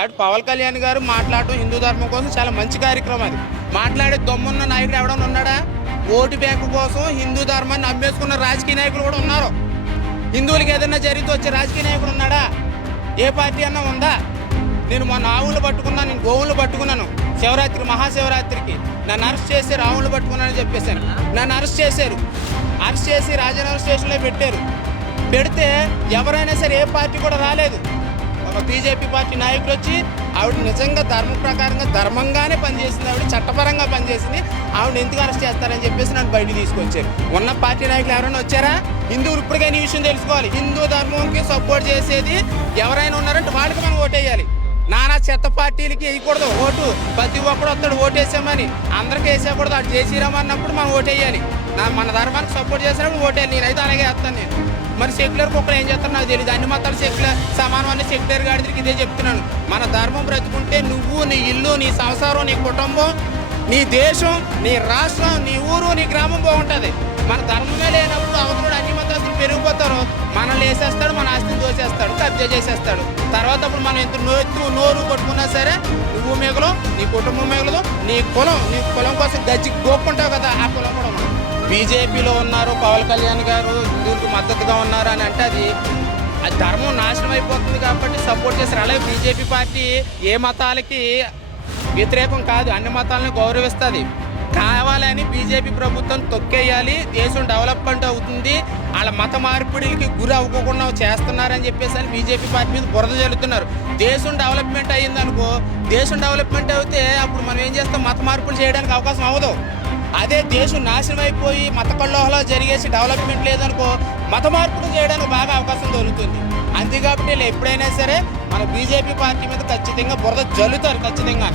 కాబట్టి పవన్ కళ్యాణ్ గారు మాట్లాడటం హిందూ ధర్మం కోసం చాలా మంచి కార్యక్రమం. అది మాట్లాడే దమ్మున్న నాయకుడు ఎవడన్నా ఉన్నాడా? ఓటు బ్యాంకు కోసం హిందూ ధర్మాన్ని అమ్మేసుకున్న రాజకీయ నాయకులు కూడా ఉన్నారు. హిందువులకి ఏదైనా జరిగితే వచ్చే రాజకీయ నాయకుడు ఉన్నాడా? ఏ పార్టీ అన్నా ఉందా? నేను మొన్న ఆవులు పట్టుకున్నాను, నేను గోవులు పట్టుకున్నాను శివరాత్రి మహాశివరాత్రికి. నన్ను అరెస్ట్ చేసి ఆవులు పట్టుకున్నానని చెప్పేశాను. నన్ను అరెస్ట్ చేశారు. అరెస్ట్ చేసి రాజనగర్ స్టేషన్లో పెట్టారు. పెడితే ఎవరైనా సరే ఏ పార్టీ కూడా రాలేదు. ఒక బీజేపీ పార్టీ నాయకులు వచ్చి ఆవిడ నిజంగా ధర్మ ప్రకారంగా ధర్మంగానే పనిచేసింది, ఆవిడ చట్టపరంగా పనిచేసింది, ఆవిడ ఎందుకు అరెస్ట్ చేస్తారని చెప్పేసి నన్ను బయటకు తీసుకొచ్చారు. ఉన్న పార్టీ నాయకులు ఎవరైనా వచ్చారా? హిందువులు ఇప్పటికైనా ఈ విషయం తెలుసుకోవాలి. హిందూ ధర్మంకి సపోర్ట్ చేసేది ఎవరైనా ఉన్నారంటే వాళ్ళకి మనం ఓటేయాలి. నానా చెత్త పార్టీలకి వేయకూడదు ఓటు. ప్రతి ఒక్కడు వస్తాడు ఓటేసామని, అందరికీ వేసేయకూడదు. అటు జయశ్రీరామ్ అన్నప్పుడు మనం ఓటేయాలి. మన ధర్మానికి సపోర్ట్ చేసినప్పుడు ఓటేయాలి. నేనైతే అలాగే వేస్తాను. నేను మరి సెక్యులర్ కుక్కలు ఏం చేస్తాను నాకు తెలియదు. అన్ని మతాలు సెక్యులర్ సమానం అనే సెక్యులర్ గాడికి ఇదే చెప్తున్నాను. మన ధర్మం బ్రతుకుంటే నువ్వు, నీ ఇల్లు, నీ సంసారం, నీ కుటుంబం, నీ దేశం, నీ రాష్ట్రం, నీ ఊరు, నీ గ్రామం బాగుంటుంది. మన ధర్మమే లేనప్పుడు అవతల అన్ని మతాలు పెరిగిపోతారు. మనల్ని వేసేస్తాడు, మన ఆస్తిని దోచేస్తాడు, కబ్జా చేసేస్తాడు. తర్వాత అప్పుడు మనం ఎంత నోరు కొట్టుకున్నా సరే నువ్వు మిగలవు, నీ కుటుంబం మిగలదు, నీ కులం కోసం గజ్జి గోక్కుంటావు కదా, ఆ కులం కూడా మనం. బీజేపీలో ఉన్నారు, పవన్ కళ్యాణ్ గారు హిందువులకు మద్దతుగా ఉన్నారు అని అంటే అది ధర్మం నాశనం అయిపోతుంది కాబట్టి సపోర్ట్ చేస్తారు. అలాగే బీజేపీ పార్టీ ఏ మతాలకి వ్యతిరేకం కాదు, అన్ని మతాలను గౌరవిస్తుంది. కావాలని బీజేపీ ప్రభుత్వం తొక్కేయాలి, దేశం డెవలప్మెంట్ అవుతుంది, వాళ్ళ మత మార్పిడికి గురి అవ్వకుండా చేస్తున్నారని చెప్పేసి బీజేపీ పార్టీ మీద బురద జల్లుతున్నారు. దేశం డెవలప్మెంట్ అయ్యిందనుకో, దేశం డెవలప్మెంట్ అయితే అప్పుడు మనం ఏం చేస్తాం? మత మార్పులు చేయడానికి అవకాశం అవ్వదు. అదే దేశం నాశనం అయిపోయి మత కల్లోహలో జరిగేసి డెవలప్మెంట్ లేదనుకో, మత మార్పులు చేయడానికి బాగా అవకాశం దొరుకుతుంది. అంతే కాబట్టి ఎప్పుడైనా సరే మన బీజేపీ పార్టీ మీద ఖచ్చితంగా బురద జల్లుతారు ఖచ్చితంగా.